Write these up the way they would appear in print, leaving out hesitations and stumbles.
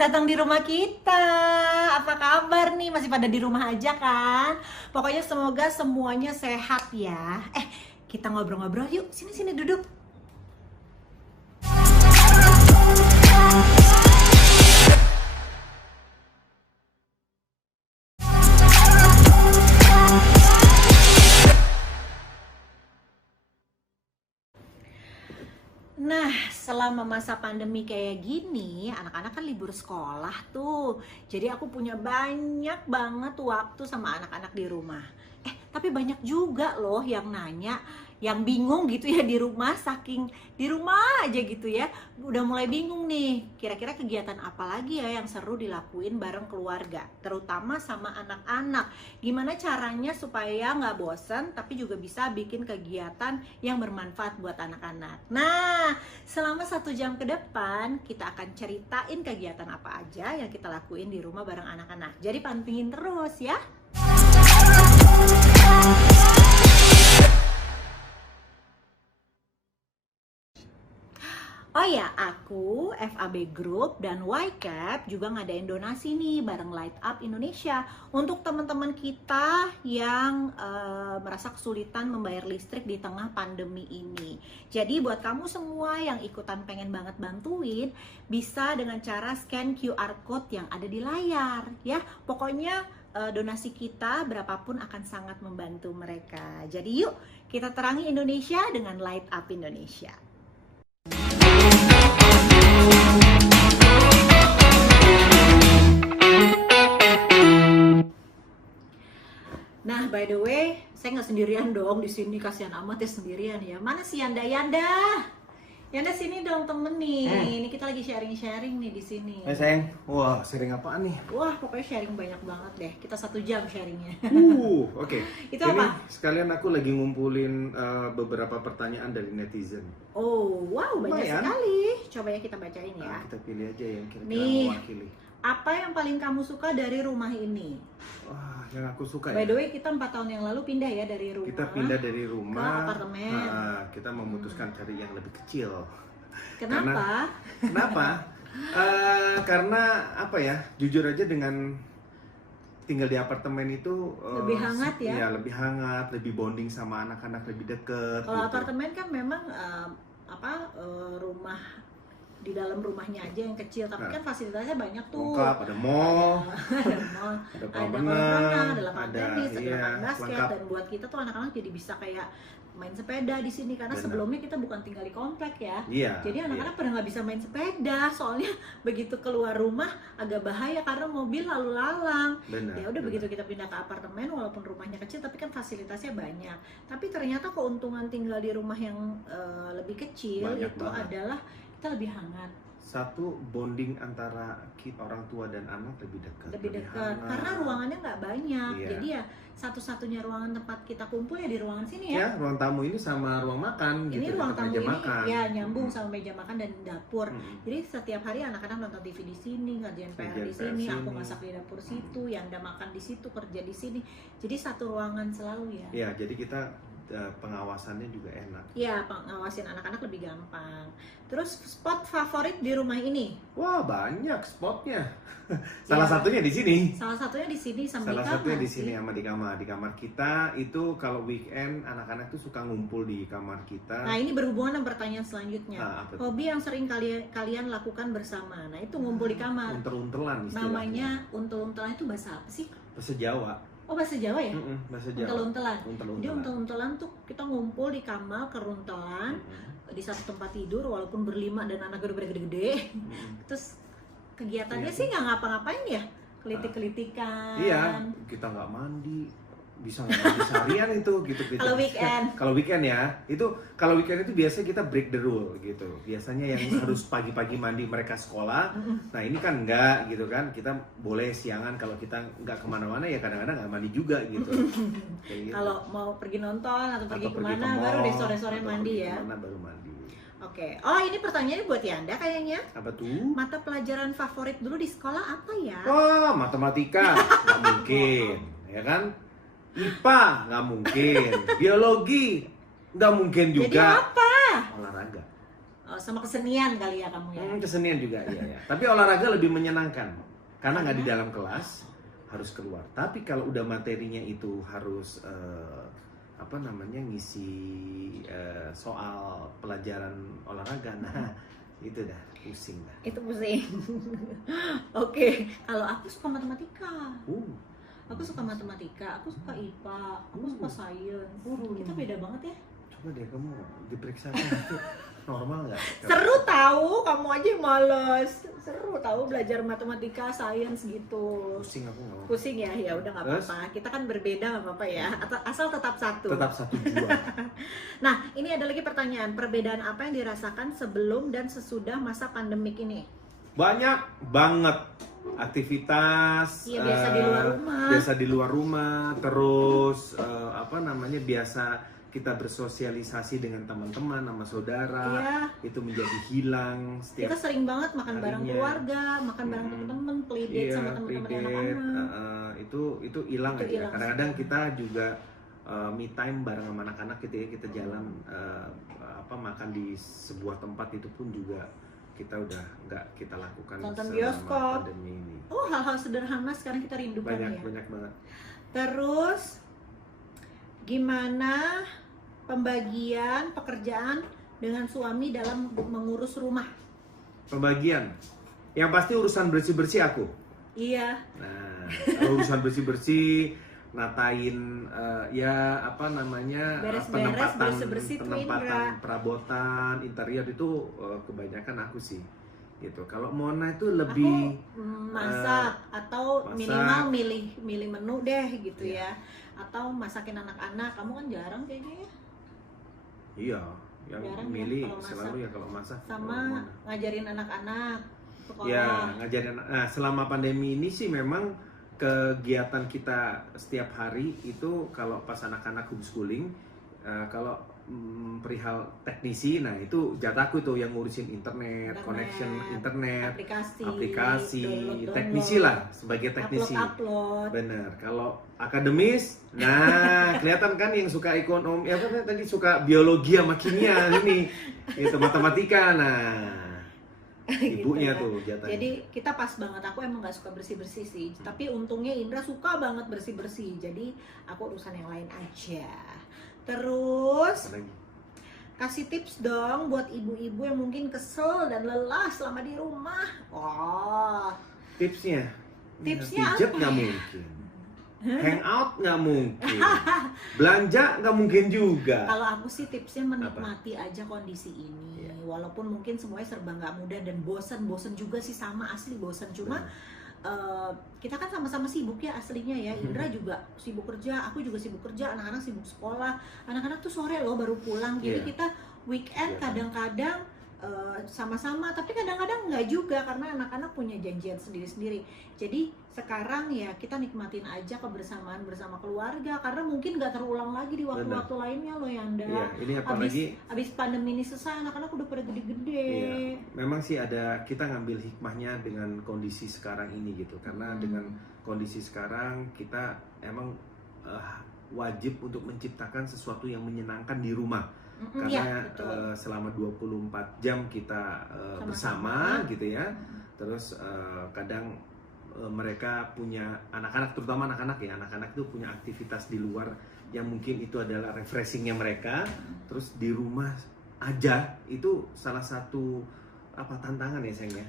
datang di rumah kita. Apa kabar nih? Masih pada di rumah aja kan? Pokoknya semoga semuanya sehat ya. Kita ngobrol-ngobrol yuk. Sini duduk. Nah, selama masa pandemi kayak gini, anak-anak kan libur sekolah tuh. Jadi aku punya banyak banget waktu sama anak-anak di rumah. Tapi banyak juga loh yang nanya, yang bingung gitu ya di rumah, saking di rumah aja gitu ya. Udah mulai bingung nih, kira-kira kegiatan apa lagi ya yang seru dilakuin bareng keluarga, terutama sama anak-anak. Gimana caranya supaya nggak bosen, tapi juga bisa bikin kegiatan yang bermanfaat buat anak-anak. Nah, selama 1 jam ke depan, kita akan ceritain kegiatan apa aja yang kita lakuin di rumah bareng anak-anak. Jadi pantengin terus ya. Oh ya, aku, FAB Group, dan YCAP juga ngadain donasi nih bareng Light Up Indonesia untuk teman-teman kita yang merasa kesulitan membayar listrik di tengah pandemi ini. Jadi buat kamu semua yang ikutan pengen banget bantuin, bisa dengan cara scan QR Code yang ada di layar ya. Pokoknya donasi kita berapapun akan sangat membantu mereka. Jadi yuk kita terangi Indonesia dengan Light Up Indonesia. Nah, by the way, saya nggak sendirian dong di sini, kasihan amat ya sendirian ya. Mana si Yanda? Yanda sini dong temen nih. Ini kita lagi sharing nih di sini. Sayang, wah sharing apaan nih? Wah, pokoknya sharing banyak banget deh. Kita 1 jam sharingnya. Oke. Itu ini apa? Sekalian aku lagi ngumpulin beberapa pertanyaan dari netizen. Oh, wow, banyak Lumayan. sekali. Coba ya kita bacain ya. Kita pilih aja yang kira-kira Nih. mewakili. Apa yang paling kamu suka dari rumah ini? Wah, yang aku suka By ya. the way, kita 4 tahun yang lalu pindah ya dari rumah. Kita pindah dari rumah ke apartemen. Kita memutuskan cari yang lebih kecil. Kenapa? Kenapa? Karena apa ya? Jujur aja dengan tinggal di apartemen itu Lebih hangat ya? Iya, lebih hangat, lebih bonding sama anak-anak, lebih deket. Kalau gitu. apartemen kan memang rumah di dalam rumahnya aja yang kecil, tapi kan fasilitasnya banyak tuh. Lengkap, ada mall, ada mall, ada ada kolam kolam renang, ada renang, lapangan ada tenis, ada lapangan basket, lengkap. dan buat kita tuh anak-anak jadi bisa kayak main sepeda di sini karena Benar. sebelumnya kita bukan tinggal di komplek ya. Iya. Jadi anak-anak pada nggak bisa main sepeda, soalnya begitu keluar rumah agak bahaya karena mobil lalu lalang. Benar, Ya udah benar. begitu kita pindah ke apartemen, walaupun rumahnya kecil tapi kan fasilitasnya banyak. Tapi ternyata keuntungan tinggal di rumah yang lebih kecil Banyak itu banget. adalah kita lebih hangat. Satu, bonding antara orang tua dan anak lebih dekat. Lebih dekat hangat. karena ruangannya nggak banyak. Iya. Jadi ya satu-satunya ruangan tempat kita kumpul ya di ruangan sini ya. Ya, ruang tamu ini sama ruang makan Ini gitu, ruang dekat tamu meja ini makan. ya nyambung sama meja makan dan dapur. Mm-mm. Jadi setiap hari anak-anak nonton TV di sini, ngerjain PR Ngerjain di sini, PR aku sini. masak di dapur situ, Yanda makan di situ, kerja di sini. Jadi satu ruangan selalu ya. Ya, jadi kita pengawasannya juga enak. Ya, pengawasin anak-anak lebih gampang. Terus spot favorit di rumah ini? Wah, banyak spotnya. Salah satunya di sini. Salah satunya di sini sama Salah di satunya kamar di sini sih. sama di kamar. Di kamar kita itu kalau weekend anak-anak tuh suka ngumpul di kamar kita. Nah, ini berhubungan dengan pertanyaan selanjutnya. Apa tuh? Hobi yang sering kalian lakukan bersama. Nah, itu ngumpul di kamar. Untel-untelan istilahnya. Namanya untel-untelan itu bahasa apa sih? Bahasa Jawa. Oh, bahasa Jawa ya? Bahasa Jawa. Untel-untelan. Jadi Untel-untelan. untel-untelan tuh kita ngumpul di kamar keruntelan di satu tempat tidur walaupun berlima dan anak udah gede-gede. Terus kegiatannya Iya. sih nggak ngapa-ngapain ya, kelitik-kelitikan. Iya, kita nggak mandi, bisa nggak mandi seharian itu gitu. Kalau weekend. Kalau weekend ya, kalau weekend itu biasanya kita break the rule gitu. Biasanya yang harus pagi-pagi mandi mereka sekolah. Nah ini kan enggak gitu kan. Kita boleh siangan kalau kita nggak kemana-mana ya kadang-kadang nggak mandi juga gitu. Kayak gitu. Kalau mau pergi nonton atau pergi Atau kemana ke baru mall, di sore-sore atau mandi pergi ya. kemana baru mandi. Oke. Oh, ini pertanyaannya buat Yanda kayaknya. Apa tuh? Mata pelajaran favorit dulu di sekolah apa ya? Wah, matematika nggak mungkin, ya kan? IPA nggak mungkin, biologi nggak mungkin Jadi juga. apa? Olahraga. sama kesenian kali ya kamu ya. Kesenian juga, iya ya. Tapi olahraga lebih menyenangkan karena nggak di dalam kelas, harus keluar. Tapi kalau udah materinya itu harus ngisi soal pelajaran olahraga, nah itu dah pusing dah. Itu pusing. Oke, kalau aku suka matematika. Aku suka matematika, aku suka IPA, aku suka sains. Kita beda banget ya. Coba deh kamu diperiksa itu normal nggak? Seru tahu, kamu aja yang males. Seru tahu belajar matematika, sains gitu. Pusing aku nggak mau. Pusing ya, ya udah nggak apa-apa. Kita kan berbeda nggak apa-apa ya. Asal tetap satu. Tetap satu jua. Nah, ini ada lagi pertanyaan. Perbedaan apa yang dirasakan sebelum dan sesudah masa pandemik ini? Banyak banget aktivitas. Iya, biasa di luar rumah. Biasa di luar rumah, terus biasa kita bersosialisasi dengan teman-teman, sama saudara. Iya. Itu menjadi hilang setiap Kita sering banget makan bareng harinya. keluarga, makan bareng teman-teman, playdate sama teman-teman anak-anak. Itu hilang Itu aja. hilang Kadang-kadang kita juga me time bareng sama anak-anak gitu ya, kita jalan makan di sebuah tempat, itu pun juga kita udah nggak kita lakukan Nonton selama bioskop. pandemi ini. Oh, hal-hal sederhana sekarang kita rindukan ya. Banyak banget. Terus gimana pembagian pekerjaan dengan suami dalam mengurus rumah? Pembagian, yang pasti urusan bersih-bersih aku. Iya. Nah, kalau urusan bersih-bersih, natain Beres-beres, bersih-bersih tuh Indra. penempatan perabotan interior itu kebanyakan aku sih gitu. Kalau Mona itu lebih Masak atau masak. minimal milih menu deh gitu Iya. ya. Atau masakin anak-anak. Kamu kan jarang kayaknya ya. iya yang Jarang ya milih kalau masak. selalu ya kalau masak Sama Mona. ngajarin anak-anak sekolah. Ya, ngajarin. Nah, selama pandemi ini sih memang kegiatan kita setiap hari itu kalau pas anak-anak homeschooling, kalau perihal teknisi, nah itu jatahku tuh yang ngurusin internet, connection internet, aplikasi, download. teknisi lah sebagai teknisi. Upload. Bener. Kalau akademis, nah kelihatan kan yang suka ekonomi, tadi suka biologi sama kimia ini, itu matematika, nah. Ibunya Gitu, tuh jatahnya. Jadi kita pas banget, aku emang gak suka bersih-bersih sih. Tapi untungnya Indra suka banget bersih-bersih. Jadi aku urusan yang lain aja. Terus Apalagi? kasih tips dong buat ibu-ibu yang mungkin kesel dan lelah selama di rumah. Oh, Tipsnya Tipsnya pijat apa nggak ya? mungkin, hangout nggak mungkin, belanja nggak mungkin juga. kalau aku sih tipsnya menikmati aja kondisi ini. Iya. Walaupun mungkin semuanya serba nggak mudah dan bosan juga sih, sama asli bosan. Cuma kita kan sama-sama sibuk ya aslinya ya. Indra juga sibuk kerja, aku juga sibuk kerja, anak-anak sibuk sekolah. Anak-anak tuh sore loh baru pulang. Jadi Iya. kita weekend Iya. kadang-kadang sama-sama, tapi kadang-kadang nggak juga karena anak-anak punya janjian sendiri-sendiri. Jadi sekarang ya kita nikmatin aja kebersamaan bersama keluarga, karena mungkin nggak terulang lagi di waktu-waktu lainnya loh Yanda. Iya, ini apalagi Abis pandemi ini selesai, anak-anak udah pada gede-gede. iya, memang sih ada, kita ngambil hikmahnya dengan kondisi sekarang ini gitu. Karena dengan kondisi sekarang kita emang wajib untuk menciptakan sesuatu yang menyenangkan di rumah. Karena Iya, betul. selama 24 jam kita bersama gitu ya. Terus kadang mereka punya anak-anak, terutama anak-anak ya, anak-anak itu punya aktivitas di luar yang mungkin itu adalah refreshingnya mereka. Terus di rumah aja itu salah satu tantangan ya sayang ya.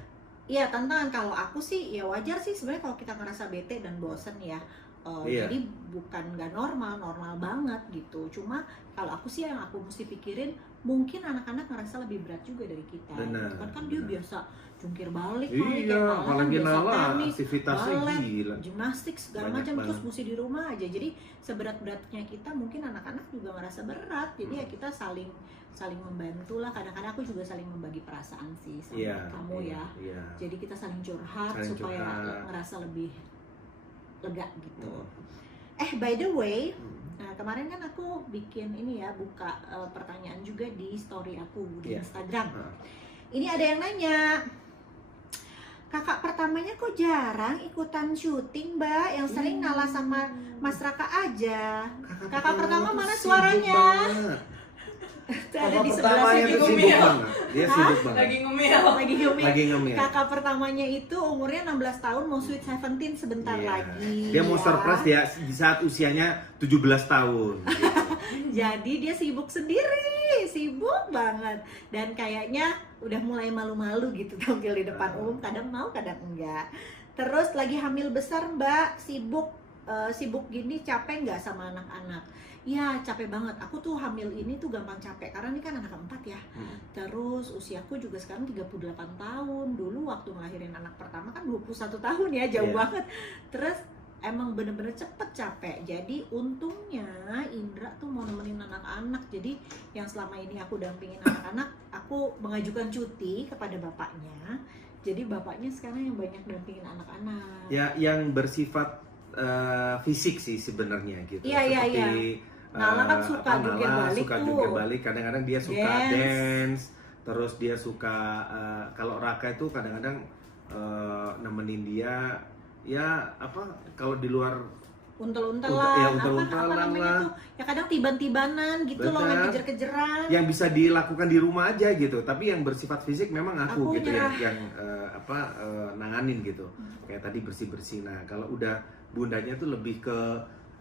Iya, tantangan. Kalau aku sih ya wajar sih sebenarnya kalau kita ngerasa bete dan bosen ya. Iya. Jadi bukan nggak normal banget gitu. Cuma kalau aku sih yang aku mesti pikirin, mungkin anak-anak ngerasa lebih berat juga dari kita. Benar, Gitu kan dia benar. biasa jungkir balik, Iya, apalagi Nala aktivitasnya balet, gila. gimnastik segala Banyak macam, terus banget. mesti di rumah aja. Jadi seberat-beratnya kita, mungkin anak-anak juga ngerasa berat. Jadi ya kita saling membantu lah. Kadang-kadang aku juga saling membagi perasaan sih sama Iya, kamu ya. Iya. Jadi kita saling curhat Saling supaya curhat. ngerasa lebih lega gitu. Hmm. By the way, nah kemarin kan aku bikin ini ya, buka pertanyaan juga di story aku di Iya. Instagram. Ah. Ini ada yang nanya, kakak pertamanya kok jarang ikutan syuting mbak, yang sering ngalah sama Mas Raka aja. Kakak pertama tuh mana sibuk suaranya? banget. Ada Kakak di pertamanya sebelah tuh sini. sibuk banget. Dia sibuk banget. Lagi ngemil. Lagi ngemil. Lagi ngemil. Kakak pertamanya itu umurnya 16 tahun, mau sweet 17 sebentar Iya. lagi. Dia mau ya. surprise dia di saat usianya 17 tahun. Gitu. Jadi dia sibuk sendiri, sibuk banget. Dan kayaknya udah mulai malu-malu gitu tampil di depan umum, kadang mau kadang enggak. Terus lagi hamil besar Mbak, sibuk gini, capek nggak sama anak-anak? Ya capek banget, aku tuh hamil ini tuh gampang capek karena ini kan anak keempat ya. Terus usiaku juga sekarang 38 tahun. Dulu waktu ngelahirin anak pertama kan 21 tahun ya, jauh Iya. banget. Terus emang bener-bener cepet capek. Jadi untungnya Indra tuh mau nemenin anak-anak. Jadi yang selama ini aku dampingin anak-anak, aku mengajukan cuti kepada bapaknya. Jadi bapaknya sekarang yang banyak dampingin anak-anak. Ya, yang bersifat fisik sih sebenarnya gitu. Iya, iya, Seperti Nala kan suka jungkir balik suka tuh. jungkir balik. Kadang-kadang dia suka Dance. dance. Terus dia suka kalau Raka itu kadang-kadang nemenin dia. Ya apa kalau di luar Untel-untelan, ya, apa untel-untelan namanya lah. tuh? Ya kadang tiban-tibanan gitu loh, main Bener. kejar-kejaran. yang bisa dilakukan di rumah aja gitu, tapi yang bersifat fisik memang aku Aku gitu nyerah. yang nanganin gitu. Kayak tadi bersih-bersih. Nah, kalau udah bundanya tuh lebih ke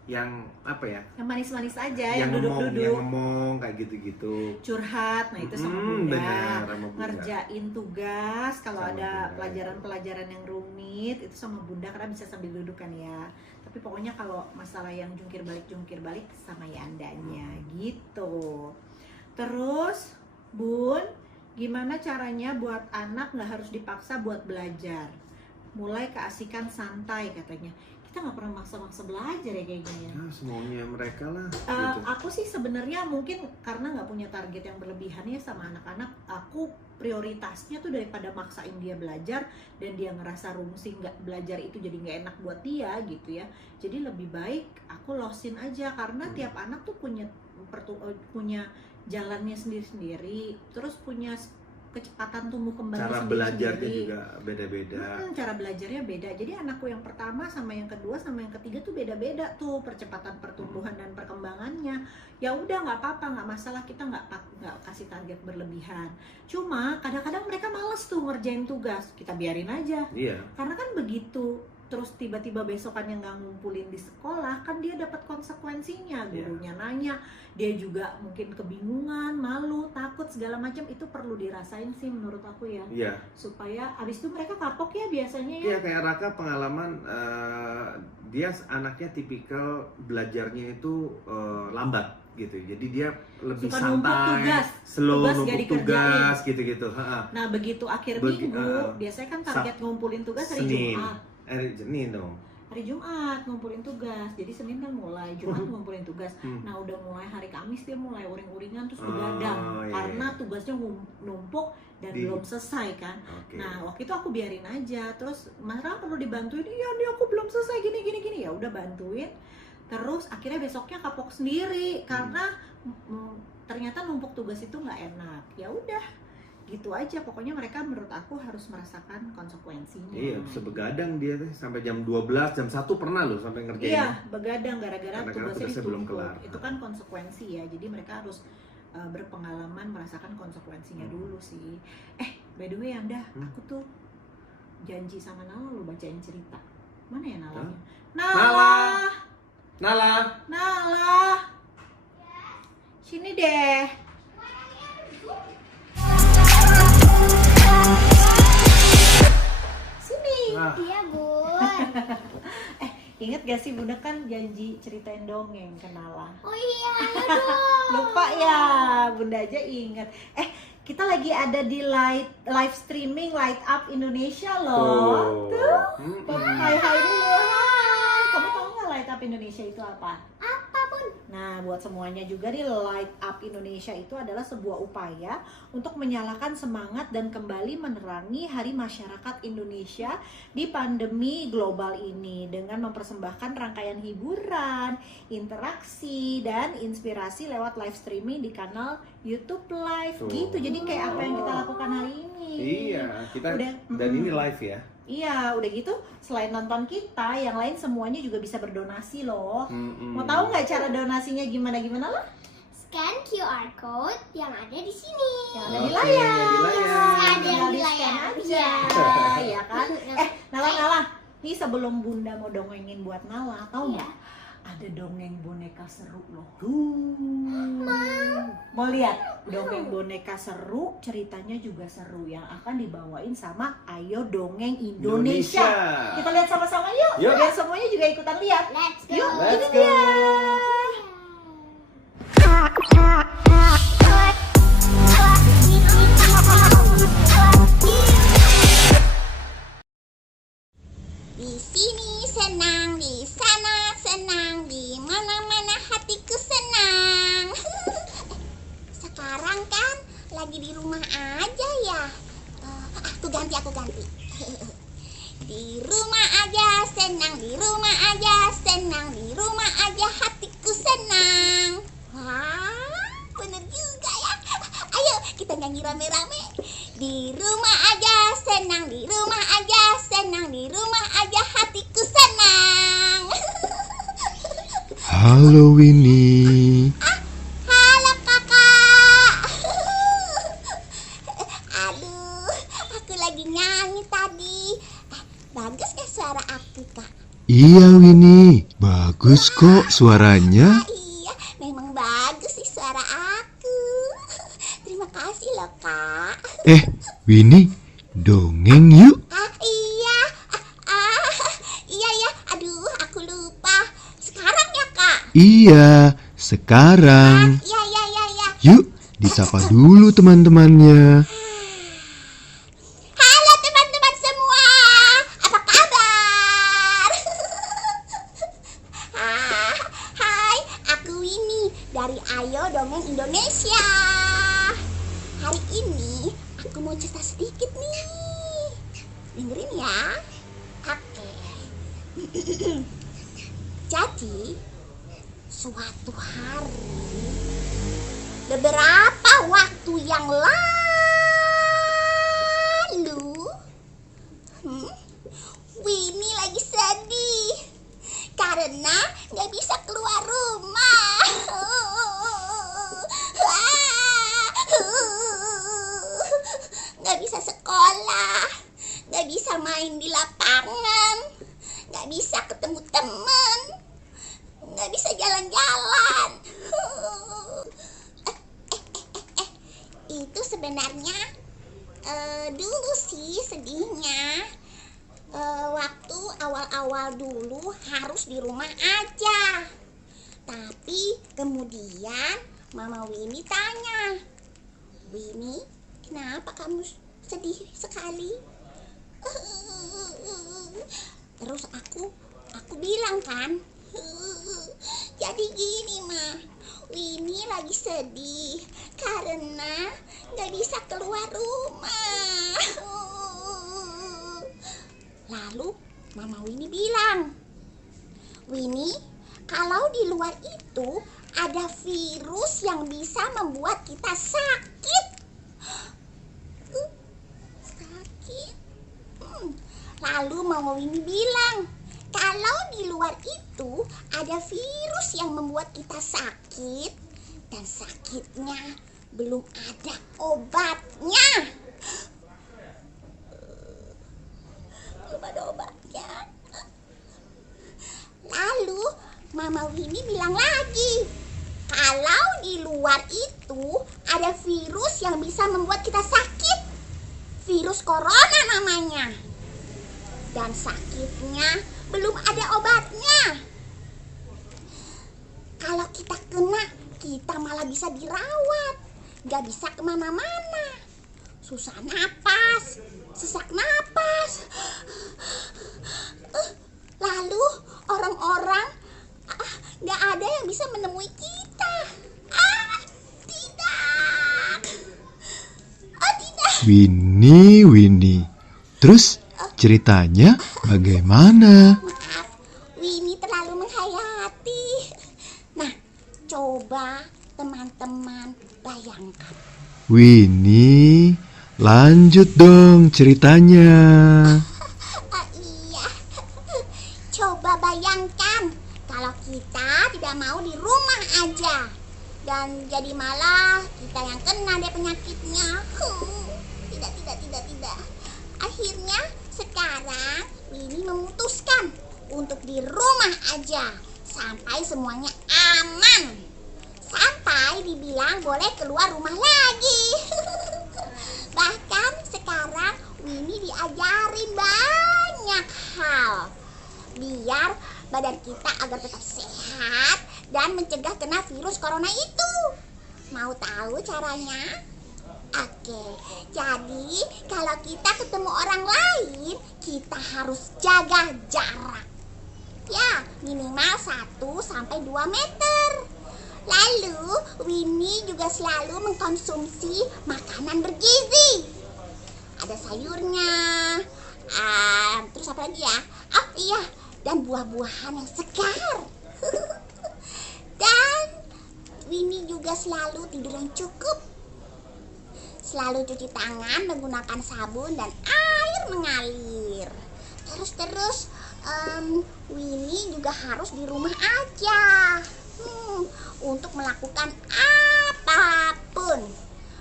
yang apa ya? Yang manis-manis aja, Yang yang duduk-duduk. ngomong kayak gitu-gitu. Curhat, nah itu sama Hmm, bunda. benar, sama bunda. Ngerjain tugas, kalau Sama ada bunda, pelajaran-pelajaran yang rumit itu sama bunda karena bisa sambil duduk kan ya. Tapi pokoknya kalau masalah yang jungkir balik sama Yandanya gitu. Terus Bun, gimana caranya buat anak nggak harus dipaksa buat belajar? Mulai keasikan santai katanya. Kita nggak pernah maksa-maksa belajar ya kayaknya ya. Nah, semuanya mereka lah Eh, gitu. aku sih sebenarnya mungkin karena nggak punya target yang berlebihan ya sama anak-anak, aku prioritasnya tuh daripada maksain dia belajar dan dia ngerasa rungsing nggak belajar itu jadi nggak enak buat dia gitu ya. Jadi lebih baik aku losin aja karena tiap anak tuh punya jalannya sendiri-sendiri, terus punya kecepatan tumbuh kembang Cara sendiri-sendiri. belajarnya juga beda-beda. Cara belajarnya beda. Jadi anakku yang pertama sama yang kedua sama yang ketiga tuh beda-beda tuh percepatan pertumbuhan dan perkembangannya. Ya udah nggak apa-apa, nggak masalah, kita nggak kasih target berlebihan. Cuma kadang-kadang mereka males tuh ngerjain tugas, kita biarin aja. Iya. Karena kan begitu terus tiba-tiba besokannya nggak ngumpulin di sekolah, kan dia dapat konsekuensinya. Gurunya nanya, dia juga mungkin kebingungan, malu, takut segala macam. Itu perlu dirasain sih menurut aku ya. Iya. Supaya abis itu mereka kapok ya biasanya ya. Iya, kayak Raka pengalaman dia anaknya tipikal belajarnya itu lambat gitu. Jadi dia lebih Suka numpuk santai, tugas. slow Tugas numpuk gak dikerjain. tugas gitu-gitu. Ha-ha. Nah begitu akhir minggu, biasanya kan target ngumpulin tugas hari Senin. Jumat. Senin dong. Hari Jumat ngumpulin tugas, jadi Senin kan mulai, Jumat ngumpulin tugas. Nah udah mulai hari Kamis dia mulai uring-uringan terus begadang iya, karena tugasnya numpuk dan belum selesai kan. Oke. Nah waktu itu aku biarin aja, terus Mas Ram perlu dibantuin, iya nih aku belum selesai gini, ya udah bantuin. Terus akhirnya besoknya kapok sendiri karena ternyata numpuk tugas itu nggak enak. Ya udah gitu aja, pokoknya mereka menurut aku harus merasakan konsekuensinya. Iya, bisa begadang dia tuh sampai jam 12, jam 1 pernah loh sampai ngerjain. Iya, begadang gara-gara Karena tugasnya tugasnya belum ditumpuk. kelar. Itu kan konsekuensi ya, jadi mereka harus berpengalaman merasakan konsekuensinya dulu sih. By the way Anda, aku tuh janji sama Nala lo bacain cerita. Mana ya Nalanya? Nala! Nala! Sini deh. Sini. Nah, Iya, Bun. Ingat gak sih Bunda kan janji ceritain dongeng ke Nala? Oh iya, ayo dong. Lupa ya, Bunda aja ingat. Kita lagi ada di live streaming Light Up Indonesia loh. Tuh. Hai dulu. Hai. Kamu tahu nggak Light Up Indonesia itu apa? Apapun. Nah, buat semuanya juga nih, Light Up Indonesia itu adalah sebuah upaya untuk menyalakan semangat dan kembali menerangi Hari Masyarakat Indonesia di pandemi global ini dengan mempersembahkan rangkaian hiburan, interaksi, dan inspirasi lewat live streaming di kanal YouTube Live. Tuh. Gitu. Jadi kayak apa yang kita lakukan hari ini. Iya, kita Udah, dan ini live ya. Iya, udah gitu selain nonton kita, yang lain semuanya juga bisa berdonasi loh. Mm-mm. Mau tahu nggak cara donasinya gimana lah? Scan QR code yang ada di sini. Yang ada di Oke, layar. yang di layar. Ada Tinggal di di-scan layar. aja, Iya. ya kan? Nala, nih sebelum Bunda mau dongengin buat Nala, tahu Iya. nggak? Ada dongeng boneka seru loh. Tuh. Mau lihat dongeng boneka seru, ceritanya juga seru yang akan dibawain sama Ayo Dongeng Indonesia. Kita lihat sama-sama yuk. Yuk. Biar semuanya juga ikutan lihat. Let's go. Yuk, Let's ini go. dia. Di sini senang, di sana senang, di mana-mana hatiku senang. Sekarang kan lagi di rumah aja ya. Aku ganti. Di rumah aja senang, di rumah aja senang, di rumah aja hatiku senang. Wah, bener juga ya. Ayo kita nyanyi rame-rame. Di rumah aja senang, di rumah aja senang, di rumah aja hatiku senang. Halo Winnie. Halo kakak. Aduh, aku lagi nyanyi tadi. Bagus ya suara aku kak? Iya Winnie, bagus kok suaranya. Iya, memang bagus sih suara aku. Terima kasih loh kak. Winnie, dongeng yuk. Iya. Iya ya. Aduh, aku lupa. Sekarang ya kak? Iya, sekarang. Iya. Yuk, disapa dulu teman-temannya. Halo teman-teman semua, apa kabar? Hai, aku Winnie dari Ayo Dongeng Indonesia. Hari ini aku mau cerita sedikit nih. Dengerin ya. Oke. Jadi, suatu hari beberapa waktu yang lalu, Winnie lagi sedih karena nggak bisa keluar rumah. Nggak bisa sekolah, nggak bisa main di lapangan, nggak bisa ketemu teman, nggak bisa jalan-jalan. Itu sebenarnya dulu sih sedihnya. Waktu awal-awal dulu harus di rumah aja. Tapi kemudian Mama Winnie tanya, Winnie, kenapa kamu sedih sekali? Terus aku bilang kan, jadi gini Ma, Winnie lagi sedih karena gak bisa keluar rumah. Lalu Mama Winnie bilang, Winnie, kalau di luar itu ada virus yang bisa membuat kita sakit. Sakit? Lalu Mama Winnie bilang, kalau di luar itu ada virus yang membuat kita sakit dan sakitnya belum ada obatnya. Belum ada obatnya. Lalu Mama Winnie bilang lagi, kalau di luar itu ada virus yang bisa membuat kita sakit. Virus corona namanya. Dan sakitnya belum ada obatnya. Kalau kita kena, kita malah bisa dirawat. Gak bisa kemana-mana. Susah napas, sesak napas. Lalu orang-orang gak ada yang bisa menemui kita. Tidak. Tidak. Winnie. Terus ceritanya bagaimana? Maaf, Winnie terlalu menghayati. Nah, coba teman-teman bayangkan. Winnie, lanjut dong ceritanya. Iya. Coba bayangkan kalau kita tidak mau di rumah aja. Dan jadi malah kita yang kena deh penyakitnya. Tidak. Akhirnya sekarang Winnie memutuskan untuk di rumah aja sampai semuanya aman. Sampai dibilang boleh keluar rumah lagi. Bahkan sekarang Winnie diajarin banyak hal biar badan kita agar tetap sehat dan mencegah kena virus corona itu. Mau tahu caranya? Oke, jadi kalau kita ketemu orang lain, kita harus jaga jarak. Ya, minimal 1-2 meter. Lalu, Winnie juga selalu mengkonsumsi makanan bergizi. Ada sayurnya, terus apa lagi ya? Oh iya, dan buah-buahan yang segar. Dan Winnie juga selalu tidur yang cukup. Selalu cuci tangan menggunakan sabun dan air mengalir. Terus Winnie juga harus di rumah aja untuk melakukan apapun.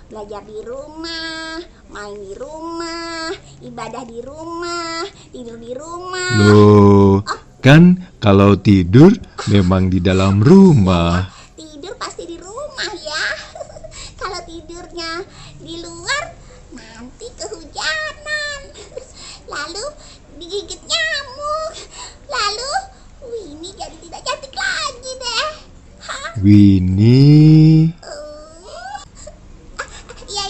Belajar di rumah, main di rumah, ibadah di rumah, tidur di rumah. Loh, kan kalau tidur memang di dalam rumah. Tidur pasti di rumah ya. Kalau tidurnya di luar nanti kehujanan. Lalu digigit nyamuk. Lalu Winnie jadi tidak cantik lagi deh. Winnie, Iya.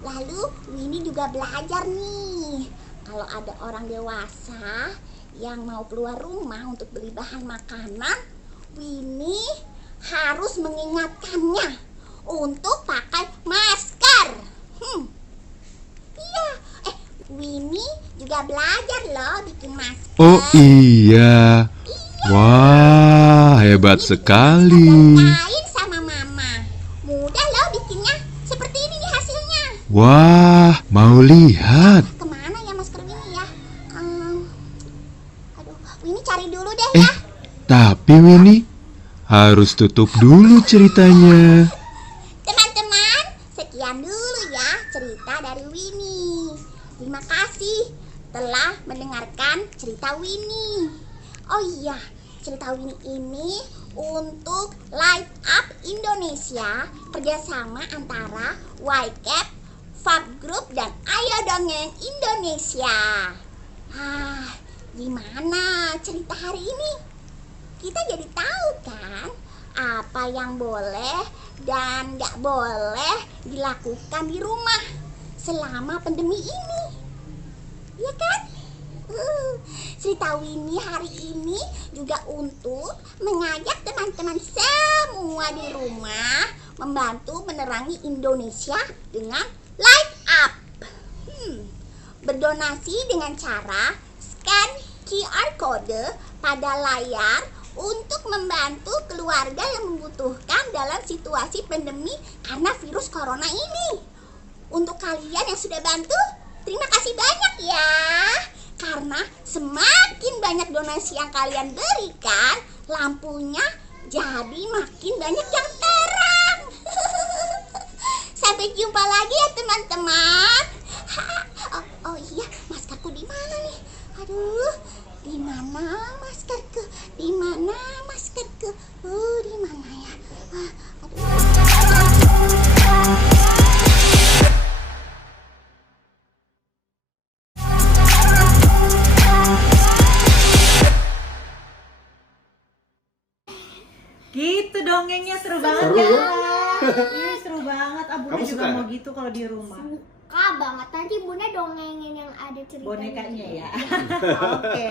Lalu Winnie juga belajar nih. Kalau ada orang dewasa yang mau keluar rumah untuk beli bahan makanan, Winnie harus mengingatkannya untuk pakai masker. Iya, Winnie juga belajar loh bikin masker. oh iya. Wah, hebat sekali. Main sama mama. Mudah loh bikinnya. Seperti ini nih hasilnya. Wah, mau lihat. Kemana ya masker Winnie ya? Winnie cari dulu deh ya. Tapi Winnie harus tutup dulu ceritanya. Teman-teman, sekian dulu ya cerita dari Winnie. Terima kasih telah mendengarkan cerita Winnie. Oh iya, cerita Winnie ini untuk Light Up Indonesia, kerjasama antara YCAP, Fab Group, dan Ayo Dongeng Indonesia. Gimana cerita hari ini? Kita jadi tahu kan apa yang boleh dan nggak boleh dilakukan di rumah selama pandemi ini. Iya kan? Cerita Winnie hari ini juga untuk mengajak teman-teman semua di rumah membantu menerangi Indonesia dengan Light Up. Berdonasi dengan cara scan QR code pada layar untuk membantu keluarga yang membutuhkan dalam situasi pandemi karena virus corona ini. Untuk kalian yang sudah bantu, terima kasih banyak ya. Karena semakin banyak donasi yang kalian berikan, lampunya jadi makin banyak yang terang. Sampai jumpa lagi ya teman-teman. Oh iya, maskerku di mana nih? Aduh, di mana maskerku? Di mana maskerku? Di mana ya? Gitu dongengnya seru banget Seru ya. ya? Ih, seru banget. Bunda Kamu juga suka? mau gitu kalau di rumah. Suka banget. Nanti Bunda dongengin yang ada ceritanya. Bonekanya ya. Oke.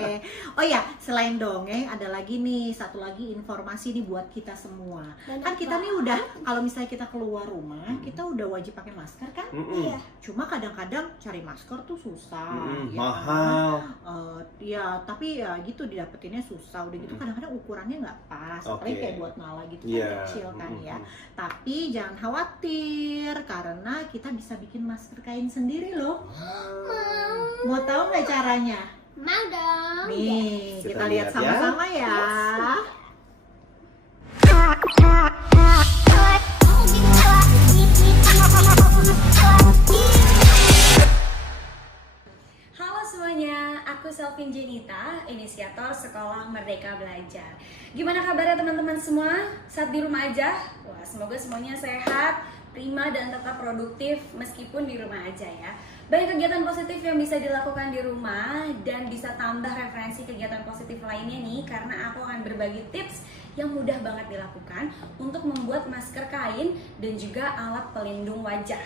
Oh ya, selain dongeng ada lagi nih satu lagi informasi nih buat kita semua. Banyak Kan kita nih udah kalau misalnya kita keluar rumah, kita udah wajib pakai masker kan? Iya. Cuma kadang-kadang cari masker tuh susah. ya Mahal. kan? Ya, tapi ya gitu didapetinnya susah. Udah gitu kadang-kadang ukurannya nggak pas. Apalagi Oke. kayak buat Nala gitu Iya. kan kecil kan ya. Tapi jangan khawatir karena kita bisa bikin masker kain sendiri loh. Mau tahu nggak caranya? Mau dong. Nih, Kita kita lihat lihat ya. sama-sama ya. Halo semuanya, aku Selvin Jenita, inisiator Sekolah Merdeka Belajar. Gimana kabarnya teman-teman semua saat di rumah aja? Wah, semoga semuanya sehat, prima, dan tetap produktif meskipun di rumah aja ya. Banyak kegiatan positif yang bisa dilakukan di rumah dan bisa tambah referensi kegiatan positif lainnya nih, karena aku akan berbagi tips yang mudah banget dilakukan untuk membuat masker kain dan juga alat pelindung wajah.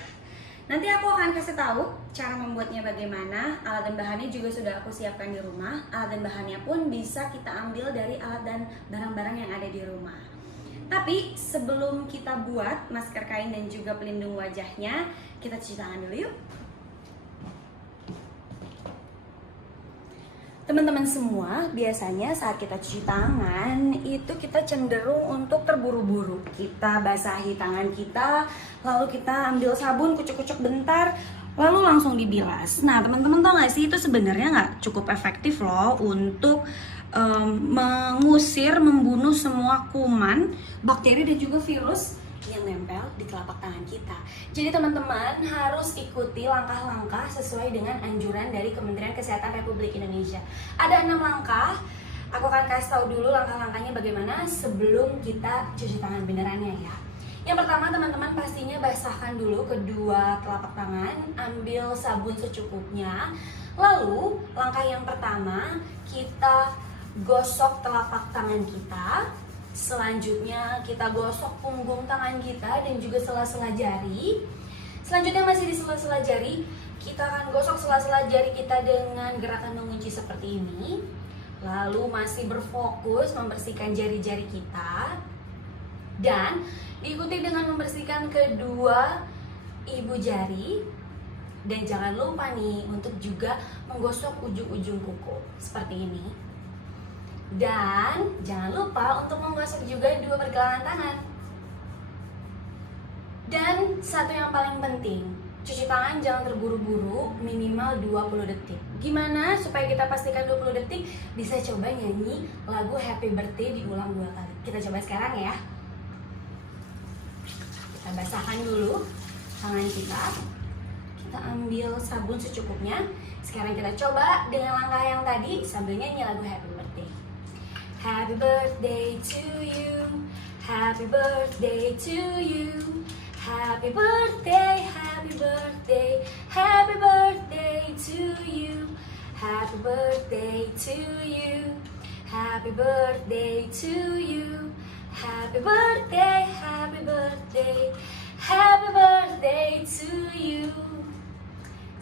Nanti aku akan kasih tahu cara membuatnya bagaimana. Alat dan bahannya juga sudah aku siapkan di rumah. Alat dan bahannya pun bisa kita ambil dari alat dan barang-barang yang ada di rumah. Tapi sebelum kita buat masker kain dan juga pelindung wajahnya, kita cuci tangan dulu yuk. Teman-teman semua, biasanya saat kita cuci tangan itu kita cenderung untuk terburu-buru. Kita basahi tangan kita, lalu kita ambil sabun, kucuk-kucuk bentar, lalu langsung dibilas. Nah, teman-teman tahu nggak sih, itu sebenarnya nggak cukup efektif loh untuk mengusir, membunuh semua kuman, bakteri dan juga virus yang nempel di telapak tangan kita. Jadi teman-teman harus ikuti langkah-langkah sesuai dengan anjuran dari Kementerian Kesehatan Republik Indonesia. Ada 6 langkah. Aku akan kasih tahu dulu langkah-langkahnya bagaimana sebelum kita cuci tangan benerannya ya. Yang pertama, teman-teman pastinya basahkan dulu kedua telapak tangan, ambil sabun secukupnya. Lalu langkah yang pertama, kita gosok telapak tangan kita. Selanjutnya kita gosok punggung tangan kita dan juga sela-sela jari. Selanjutnya masih di sela-sela jari, kita akan gosok sela-sela jari kita dengan gerakan mengunci seperti ini. Lalu masih berfokus membersihkan jari-jari kita. Dan diikuti dengan membersihkan kedua ibu jari. Dan jangan lupa nih untuk juga menggosok ujung-ujung kuku seperti ini. Dan jangan lupa untuk menggosok juga dua pergelangan tangan. Dan satu yang paling penting, cuci tangan jangan terburu-buru, minimal 20 detik. Gimana supaya kita pastikan 20 detik? Bisa coba nyanyi lagu Happy Birthday diulang 2 kali. Kita coba sekarang ya. Kita basahkan dulu tangan kita. Kita ambil sabun secukupnya. Sekarang kita coba dengan langkah yang tadi sambil nyanyi lagu Happy Birthday. Happy birthday to you, happy birthday to you, happy birthday, happy birthday, happy birthday to you, happy birthday to you, happy birthday to you, happy birthday, happy birthday, happy birthday to you.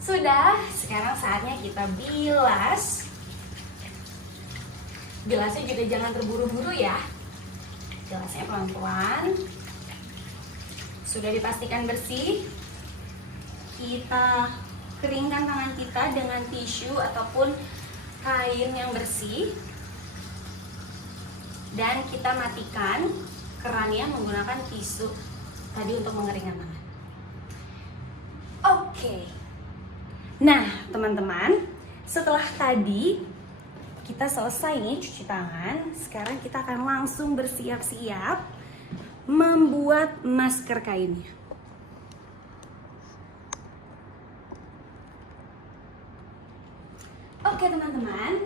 Sudah, sekarang saatnya kita bilas. Bilasnya juga jangan terburu-buru ya. Bilasnya pelan-pelan. Sudah dipastikan bersih, kita keringkan tangan kita dengan tisu ataupun kain yang bersih. Dan kita matikan kerannya menggunakan tisu tadi untuk mengeringkan tangan. Oke. Nah, teman-teman, setelah tadi kita selesai nih cuci tangan, sekarang kita akan langsung bersiap-siap membuat masker kainnya. Oke teman-teman,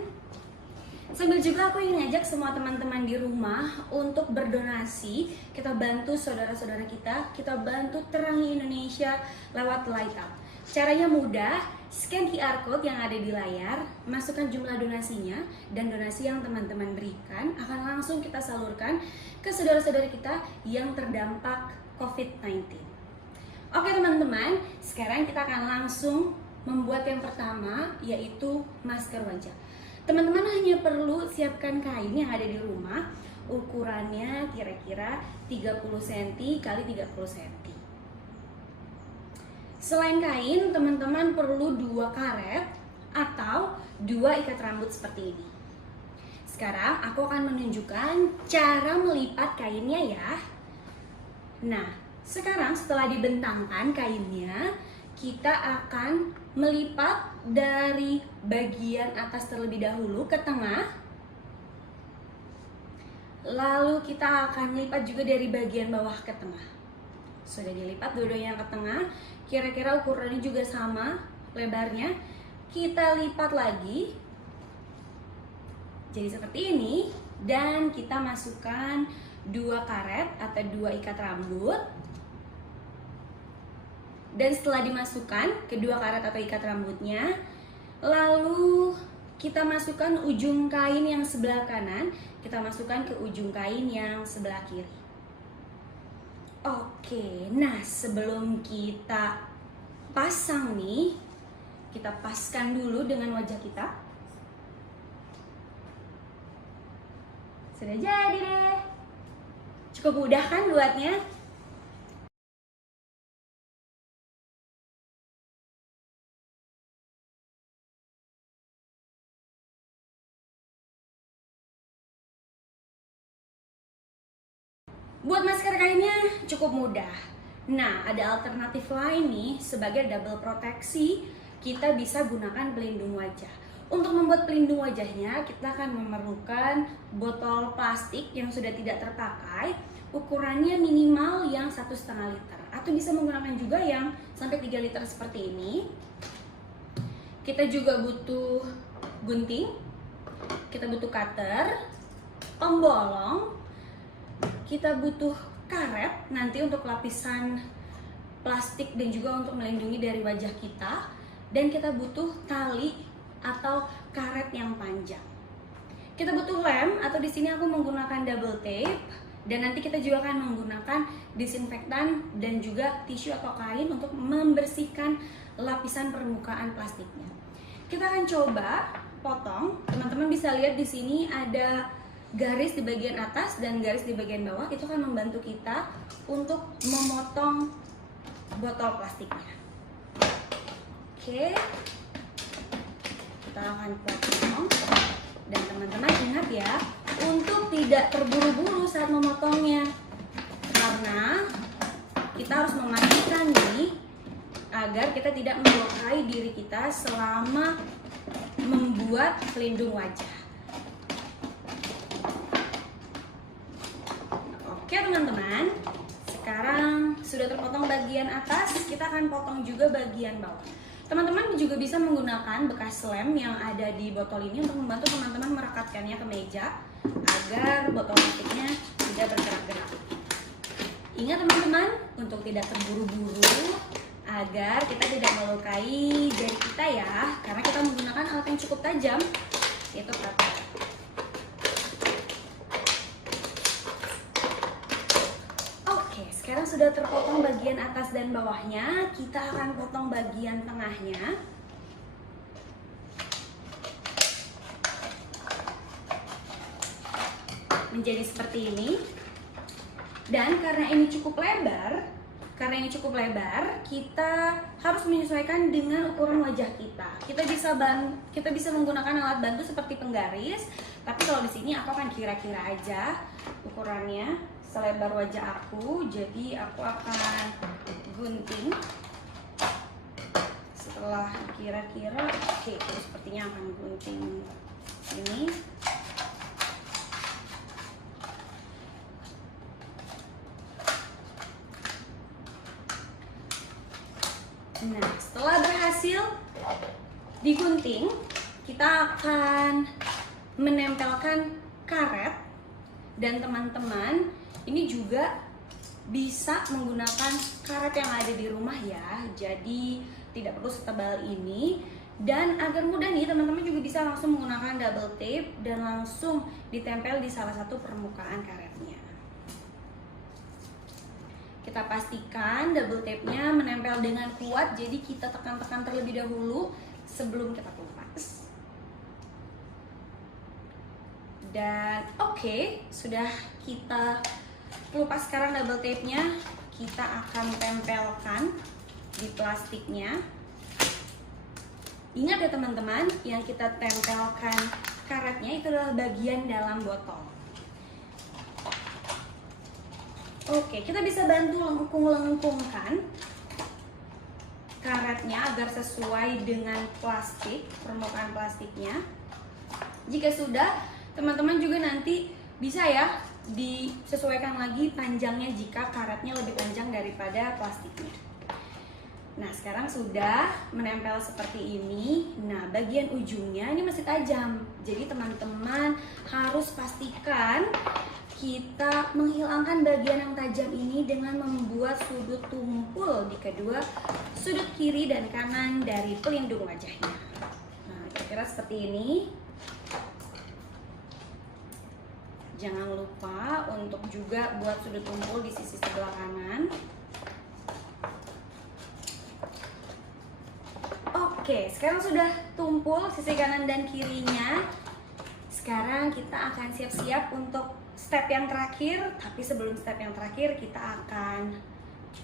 sambil juga aku ingin ngajak semua teman-teman di rumah untuk berdonasi. Kita bantu saudara-saudara kita bantu terangi Indonesia lewat Light Up. Caranya mudah, scan QR code yang ada di layar, masukkan jumlah donasinya, dan donasi yang teman-teman berikan akan langsung kita salurkan ke saudara-saudara kita yang terdampak COVID-19. Oke teman-teman, sekarang kita akan langsung membuat yang pertama, yaitu masker wajah. Teman-teman hanya perlu siapkan kain yang ada di rumah, ukurannya kira-kira 30 cm x 30 cm. Selain kain, teman-teman perlu 2 karet atau 2 ikat rambut seperti ini. Sekarang aku akan menunjukkan cara melipat kainnya ya. Nah, sekarang setelah dibentangkan kainnya, kita akan melipat dari bagian atas terlebih dahulu ke tengah. Lalu kita akan lipat juga dari bagian bawah ke tengah. Sudah dilipat dua-duanya ke tengah, kira-kira ukurannya juga sama lebarnya. Kita lipat lagi jadi seperti ini, dan kita masukkan 2 karet atau 2 ikat rambut. Dan setelah dimasukkan kedua karet atau ikat rambutnya, lalu kita masukkan ujung kain yang sebelah kanan, kita masukkan ke ujung kain yang sebelah kiri. Oke, nah sebelum kita pasang nih, kita paskan dulu dengan wajah kita. Sudah jadi deh. Cukup mudah kan buatnya? Buat masker kainnya cukup mudah. Nah, ada alternatif lain nih sebagai double proteksi. Kita bisa gunakan pelindung wajah. Untuk membuat pelindung wajahnya, kita akan memerlukan botol plastik yang sudah tidak terpakai. Ukurannya minimal yang 1,5 liter, atau bisa menggunakan juga yang sampai 3 liter seperti ini. Kita juga butuh gunting, kita butuh cutter, pembolong, kita butuh karet nanti untuk lapisan plastik dan juga untuk melindungi dari wajah kita, dan kita butuh tali atau karet yang panjang. Kita butuh lem, atau di sini aku menggunakan double tape, dan nanti kita juga akan menggunakan disinfektan dan juga tisu atau kain untuk membersihkan lapisan permukaan plastiknya. Kita akan coba potong. Teman-teman bisa lihat di sini ada garis di bagian atas dan garis di bagian bawah. Itu akan membantu kita untuk memotong botol plastiknya. Oke, kita akan potong. Dan teman-teman ingat ya, untuk tidak terburu-buru saat memotongnya, karena kita harus memastikan nih agar kita tidak melukai diri kita selama membuat pelindung wajah. Oke teman-teman, sekarang sudah terpotong bagian atas, kita akan potong juga bagian bawah. Teman-teman juga bisa menggunakan bekas lem yang ada di botol ini untuk membantu teman-teman merekatkannya ke meja agar botol plastiknya tidak bergerak-gerak. Ingat teman-teman, untuk tidak terburu-buru agar kita tidak melukai jari kita ya, karena kita menggunakan alat yang cukup tajam, yaitu cutter. Sekarang sudah terpotong bagian atas dan bawahnya, kita akan potong bagian tengahnya. Menjadi seperti ini. Dan karena ini cukup lebar, kita harus menyesuaikan dengan ukuran wajah kita. Kita bisa menggunakan alat bantu seperti penggaris, tapi kalau di sini aku akan kira-kira aja ukurannya selebar wajah aku, jadi aku akan gunting. Setelah kira-kira, oke, sepertinya akan gunting ini. Nah, setelah berhasil digunting, kita akan menempelkan karet. Dan teman-teman, ini juga bisa menggunakan karet yang ada di rumah ya, jadi tidak perlu setebal ini. Dan agar mudah nih, teman-teman juga bisa langsung menggunakan double tape dan langsung ditempel di salah satu permukaan karetnya. Kita pastikan double tape-nya menempel dengan kuat, jadi kita tekan-tekan terlebih dahulu sebelum kita kelupas. Dan oke, sudah kita kelupas. Sekarang double tape-nya kita akan tempelkan di plastiknya. Ingat ya teman-teman, yang kita tempelkan karetnya itu adalah bagian dalam botol. Oke, kita bisa bantu lengkung-lengkungkan karetnya agar sesuai dengan plastik, permukaan plastiknya. Jika sudah, teman-teman juga nanti bisa ya disesuaikan lagi panjangnya jika karetnya lebih panjang daripada plastiknya. Nah, sekarang sudah menempel seperti ini. Nah, bagian ujungnya ini masih tajam. Jadi teman-teman harus pastikan kita menghilangkan bagian yang tajam ini dengan membuat sudut tumpul di kedua sudut kiri dan kanan dari pelindung wajahnya. Nah, kira-kira seperti ini. Jangan lupa untuk juga buat sudut tumpul di sisi sebelah kanan. Oke, sekarang sudah tumpul sisi kanan dan kirinya. Sekarang kita akan siap-siap untuk step yang terakhir. Tapi sebelum step yang terakhir, kita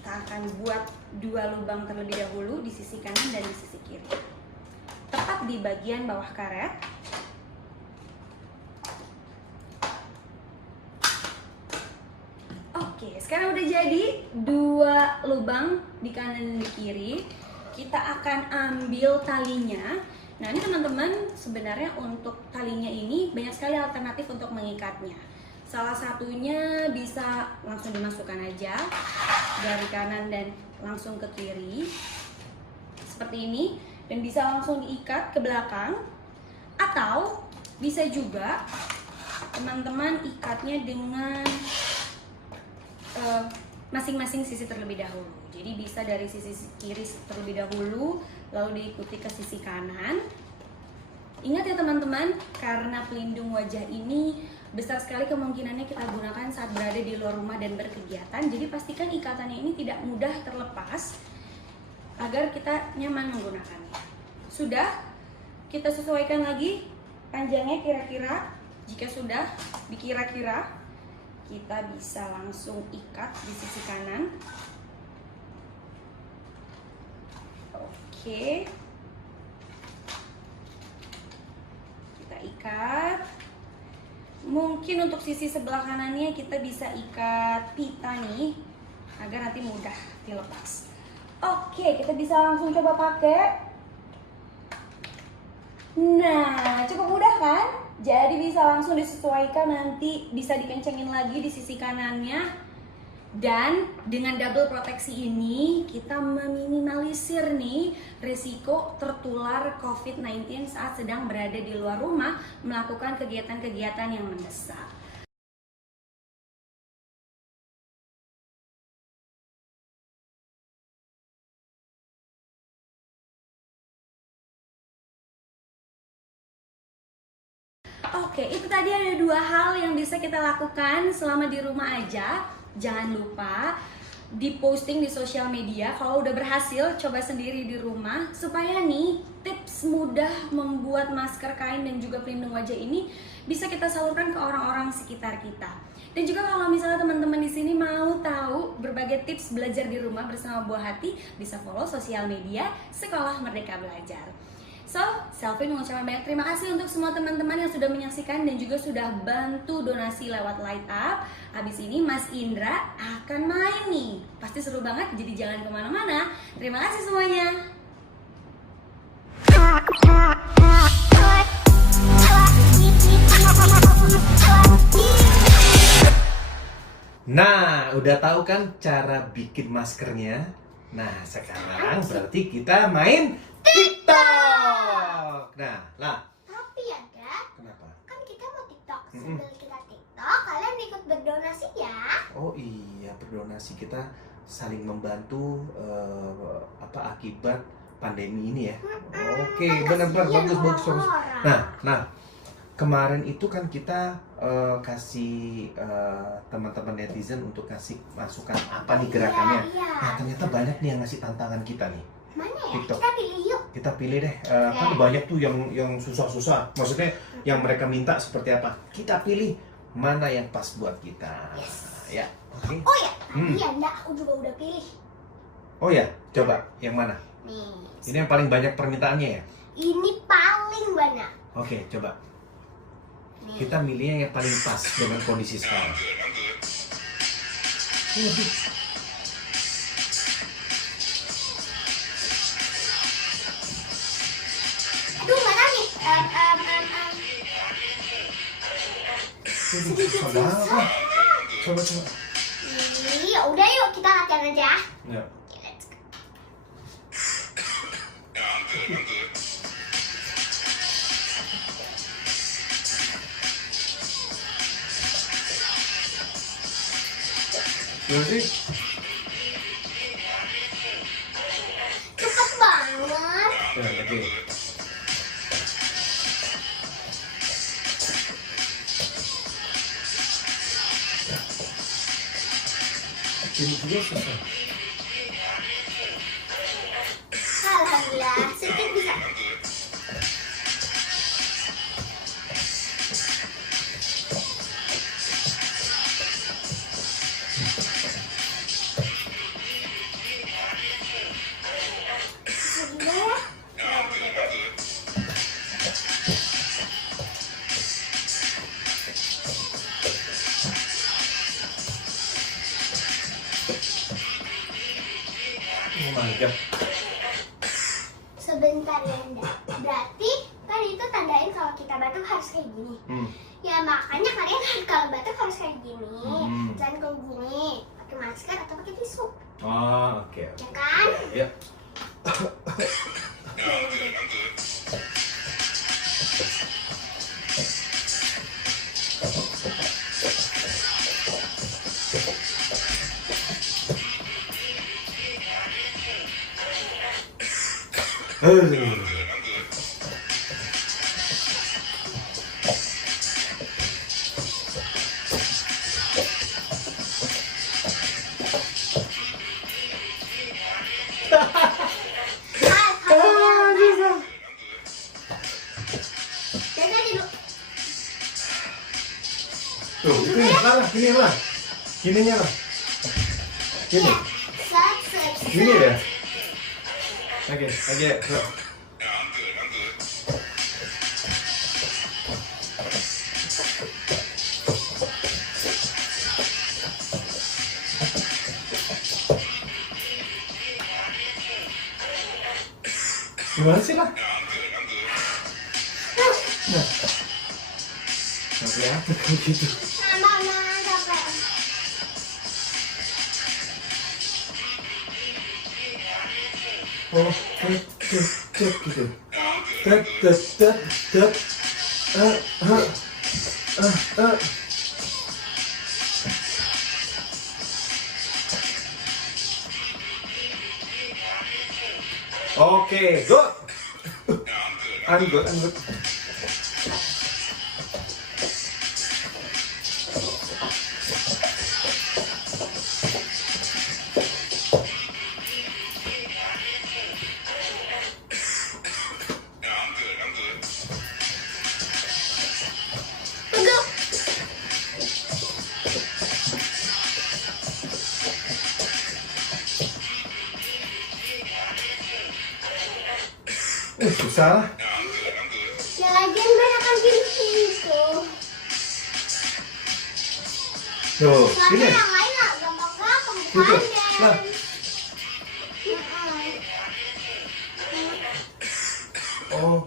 akan buat 2 lubang terlebih dahulu di sisi kanan dan di sisi kiri. Tepat di bagian bawah karet. Oke, sekarang udah jadi 2 lubang di kanan dan di kiri. Kita akan ambil talinya. Nah, ini teman-teman, sebenarnya untuk talinya ini banyak sekali alternatif untuk mengikatnya. Salah satunya bisa langsung dimasukkan aja dari kanan dan langsung ke kiri seperti ini, dan bisa langsung diikat ke belakang, atau bisa juga teman-teman ikatnya dengan masing-masing sisi terlebih dahulu. Jadi bisa dari sisi kiri terlebih dahulu, lalu diikuti ke sisi kanan. Ingat ya teman-teman, karena pelindung wajah ini besar sekali kemungkinannya kita gunakan saat berada di luar rumah dan berkegiatan. Jadi pastikan ikatannya ini tidak mudah terlepas agar kita nyaman menggunakannya. Sudah, kita sesuaikan lagi panjangnya kira-kira. Jika sudah dikira-kira, kita bisa langsung ikat di sisi kanan. Oke, kita ikat. Mungkin untuk sisi sebelah kanannya kita bisa ikat pita nih, agar nanti mudah dilepas. Oke, kita bisa langsung coba pakai. Nah, cukup mudah kan? Jadi bisa langsung disesuaikan, nanti bisa dikencengin lagi di sisi kanannya. Dan dengan double proteksi ini kita meminimalisir nih risiko tertular COVID-19 saat sedang berada di luar rumah melakukan kegiatan-kegiatan yang mendesak. Oke, itu tadi ada 2 hal yang bisa kita lakukan selama di rumah aja. Jangan lupa diposting di sosial media kalau udah berhasil, coba sendiri di rumah, supaya nih tips mudah membuat masker kain dan juga pelindung wajah ini bisa kita salurkan ke orang-orang sekitar kita. Dan juga kalau misalnya teman-teman di sini mau tahu berbagai tips belajar di rumah bersama Buah Hati, bisa follow sosial media Sekolah Merdeka Belajar. So, Selfie mengucapkan banyak terima kasih untuk semua teman-teman yang sudah menyaksikan dan juga sudah bantu donasi lewat Light Up. Habis ini Mas Indra akan main nih. Pasti seru banget, jadi jangan kemana-mana. Terima kasih semuanya. Nah, udah tahu kan cara bikin maskernya? Nah, sekarang berarti kita main TikTok. Nah. Tapi ya, Dad, Kenapa? kan kita mau TikTok. Sambil kita TikTok, kalian ikut berdonasi ya. Oh iya, berdonasi, kita saling membantu akibat pandemi ini ya. Oke, benar-benar bagus. Nah, kemarin itu kan kita kasih teman-teman netizen untuk kasih masukan apa nih gerakannya. Iya. Nah, ternyata banyak nih yang ngasih tantangan kita nih. Mana ya? TikTok. Kita pilih yuk. Kita pilih deh, kan banyak tuh yang susah-susah. Maksudnya yang mereka minta seperti apa? Kita pilih mana yang pas buat kita. Ya, oke. Oh ya, tadi ya, enggak, aku juga udah pilih. Oh ya, coba yang mana? Nih. Ini yang paling banyak permintaannya ya? Ini paling banyak. Oke, coba. Nih. Kita milihnya yang paling pas dengan kondisi sekarang. Aduh, mana nih? Susah banget. Coba. Ya udah yuk kita latihan aja. Ya. Gimana sih? Cepet banget. Ya, oke. Ini juga susah. Alhamdulillah, sedikit bisa. Sudah. Oh my god. Sebentar ya, Nda. Berarti kan itu tandain kalau kita batuk harus kayak gini. Ya makanya kalian kalau batuk harus kayak gini. Jangan kayak gini. Pakai masker atau pakai tisu. Oh, oke. Ya kan? Ya. Alhamdulillah. Jaga dulu. Tuh, itu salah, gini lah. Gininya lah. Gini. Ya. Set, set, set. Gini deh. Oke, oke. Gimana sih lah? Nah. Sampai apa kayak gitu? Mama capek. Oh, gitu. Oke, good. I'm good. Tunggu. Susah lah. Ya lagian banyak gitu. Tuh, Soalnya gini. yang lain lah gampang-gampang Gitu. Nah. Oh.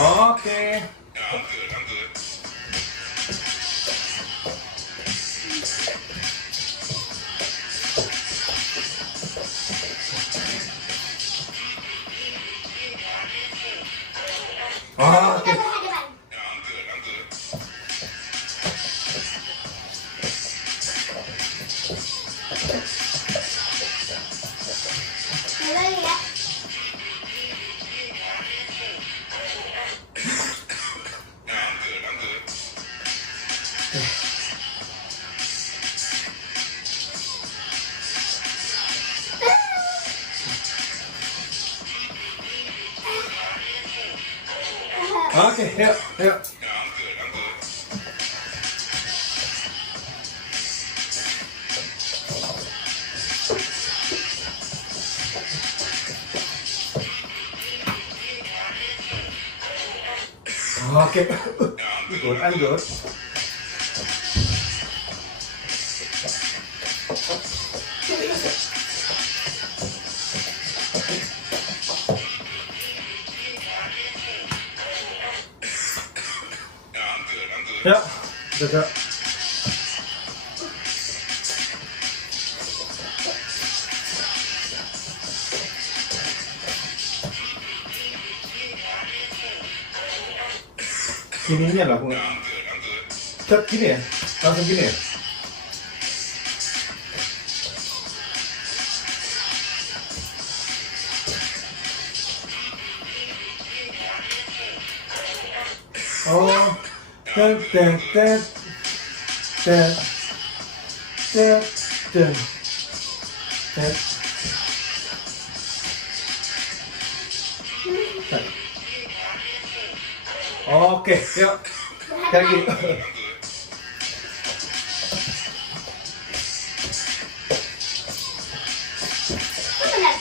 Oke. Oke. Kita berhadapan. Mulai ya. Oke, yuk. Oke. Good, I'm good. Ya, udah. Ininya lah, aku nggak. Cet gini ya, langsung gini ya. Oh, tet tet tet tet tet tet tet. Oke, yuk. Kayak gini. Benar.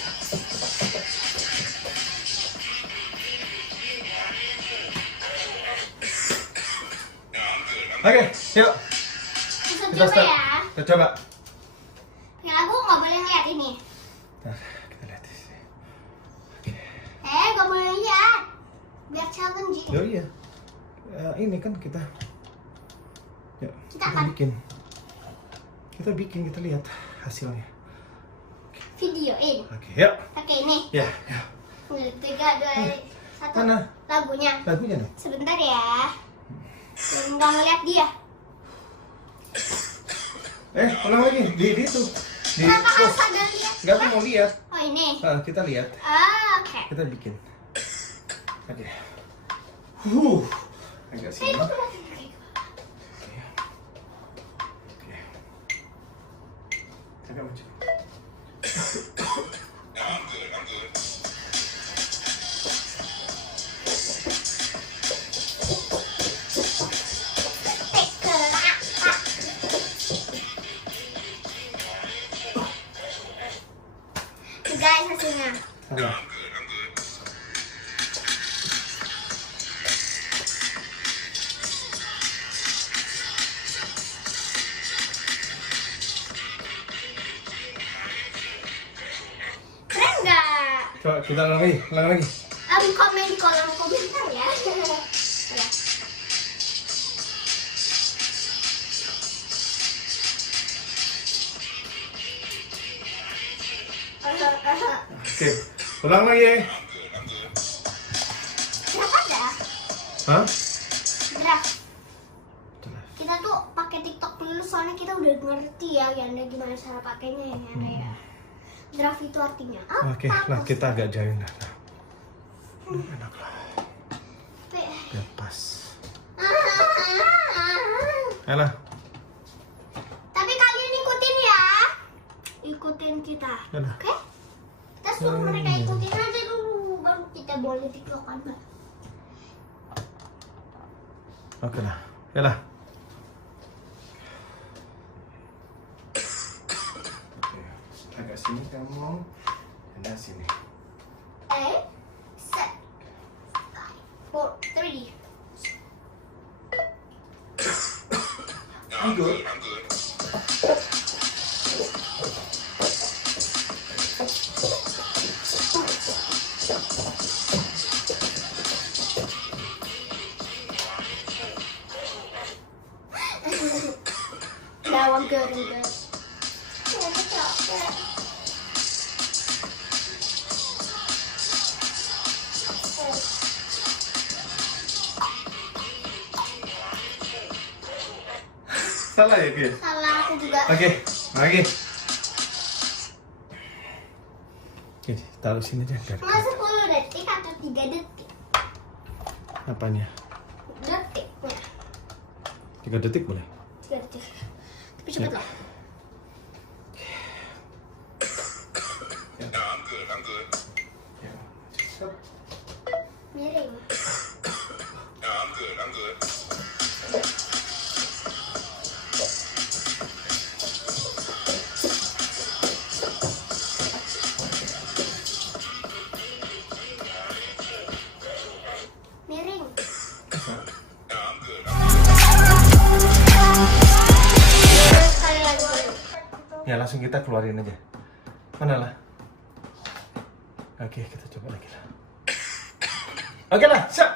Oke, yuk. Bisa Kita coba start. ya. Kita coba. Yang aku nggak boleh lihat ini. Nah, kita lihat di sini. Nggak boleh lihat. Biar challenging. Oh iya. Ini kan kita. Yuk, Kita akan kita lihat hasilnya. videoin. Oke, yuk. Oke, ini. Ya, ya. 3, 2, 1. Mana? Lagunya. Lagunya nih. Sebentar ya. Dan nggak ngeliat dia. Ulang lagi di itu. Di Kenapa harus post. ada lihat? Enggak, aku mau lihat. Oh, ini. Kita lihat. Oke. Kita bikin. Oke. Agak sini. Itu Oke. Agak maju. guys hasilnya. Salah. Keren nggak? Coba kita ulang lagi. Komen di kolom komentar ya. Ya. Oke, ulang lagi. Dapat dah. Hah? Draft. Kita tuh pakai TikTok dulu soalnya kita udah ngerti ya Yanda gimana cara pakainya ya Yanda ya. Draft itu artinya apa? Oke, lah kita agak jauhin lah. Enak lah, biar pas. Alah, Tapi kalian ikutin ya. Ikutin kita. Yaudah. Oke? Kita suruh mereka ikutin aja dulu baru kita boleh TikTokan, Mbak. oke lah, ya lah. Agak sini kamu, ada sini. 8, 7, 5, 4, 3. I'm good. Now I'm good, I'm good. Aku capek. Salah ya, Ki? Salah aku juga. Oke, lagi. Oke, taruh sini aja. biar Mau 10 detik atau 3 detik? Apanya? Detik. 3 detik boleh? 3 detik. Tapi cepet lah. Miring. Miring. Sekali lagi. Ya langsung kita keluarin aja. Mana lah? Oke, kita coba lagi lah. Oke lah, siap.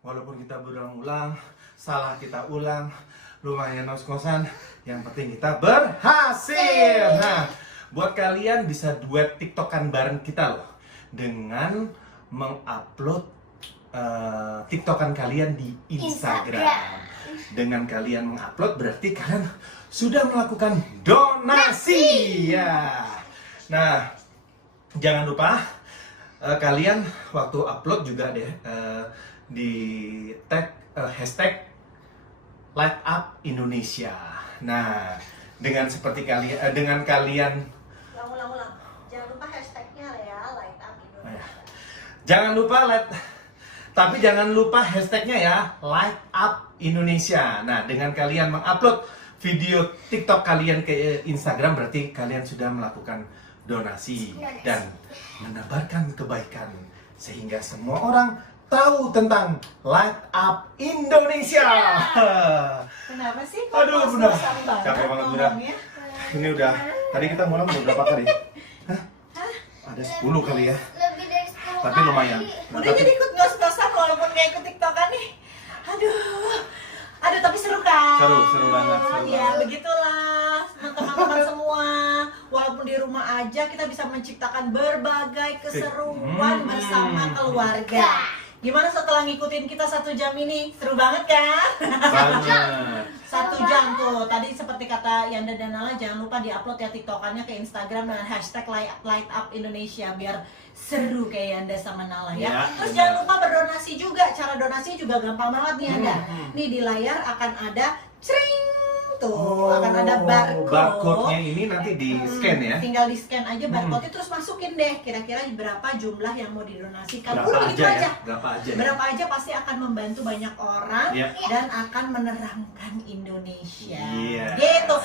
Walaupun kita berulang-ulang, salah kita ulang, lumayan ngos-ngosan, yang penting kita berhasil. Nah, buat kalian bisa duet tiktokan bareng kita loh, dengan mengupload tiktokan kalian di Instagram. Dengan kalian mengupload berarti kalian sudah melakukan donasi ya. Nah, jangan lupa kalian waktu upload juga deh di tag hashtag Light Up Indonesia. Nah, dengan seperti kalian dengan kalian Ulang. Jangan lupa hashtagnya ya, Light Up Indonesia. Jangan lupa hashtagnya ya, Light Up Indonesia. Nah, dengan kalian mengupload video TikTok kalian ke Instagram berarti kalian sudah melakukan donasi dan menebarkan kebaikan sehingga semua orang tahu tentang Light Up Indonesia. Kenapa sih? Kok Aduh, bener. ngos-ngosan banget Capek banget, Bunda. ngomongnya? Ini udah, tadi kita ngulang udah berapa kali? Hah? Ada 10 kali ya. Lebih dari 10 Tapi lumayan. Nah, Udah jadi ikut ngos-ngosan walaupun gak ikut tiktokan nih. Aduh tapi seru kan? Seru banget, seru Ya banget. begitulah teman-teman semua. Walaupun di rumah aja kita bisa menciptakan berbagai keseruan bersama keluarga. Gimana setelah ngikutin kita 1 jam ini? Seru banget kan? banget. 1 jam tuh. Tadi seperti kata Yanda dan Nala, jangan lupa diupload ya tiktokannya ke Instagram dengan hashtag Light Up Indonesia biar seru kayak Yanda sama Nala ya. Ya, Terus benar. jangan lupa berdonasi juga. Cara donasi juga gampang banget nih Yanda. Nih di layar akan ada cring tuh, akan ada barcode-nya ini nanti di scan ya. Tinggal di scan aja barcode-nya terus masukin deh kira-kira berapa jumlah yang mau didonasikan. Berapa Udah begitu aja aja. ya? Berapa aja ya? Berapa aja pasti akan membantu banyak orang Iya. dan akan menerangkan Indonesia. Iya. Gitu.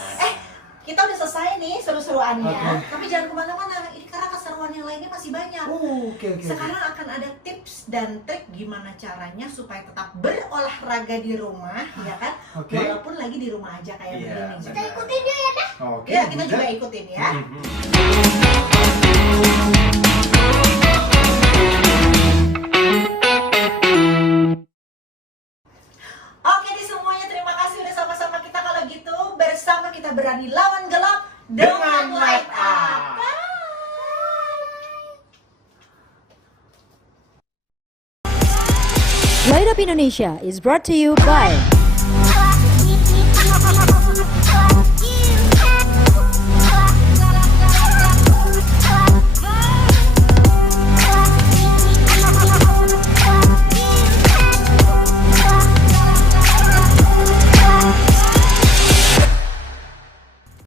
Kita udah selesai nih seru-seruannya. Oke. Tapi jangan kemana-mana. Ini karena keseruan yang lainnya masih banyak. Oke. Sekarang akan ada tips dan trik gimana caranya supaya tetap berolahraga di rumah, ya kan? Oke. Walaupun lagi di rumah aja kayak Iya, begini. Kita ikutin yuk ya dah. Oke. Ya, kita Bunda. juga ikutin ya. Oke nih semuanya, terima kasih udah sama-sama kita. Kalau gitu bersama kita berani lawan gelap dengan Light Up. Light Up Indonesia is brought to you by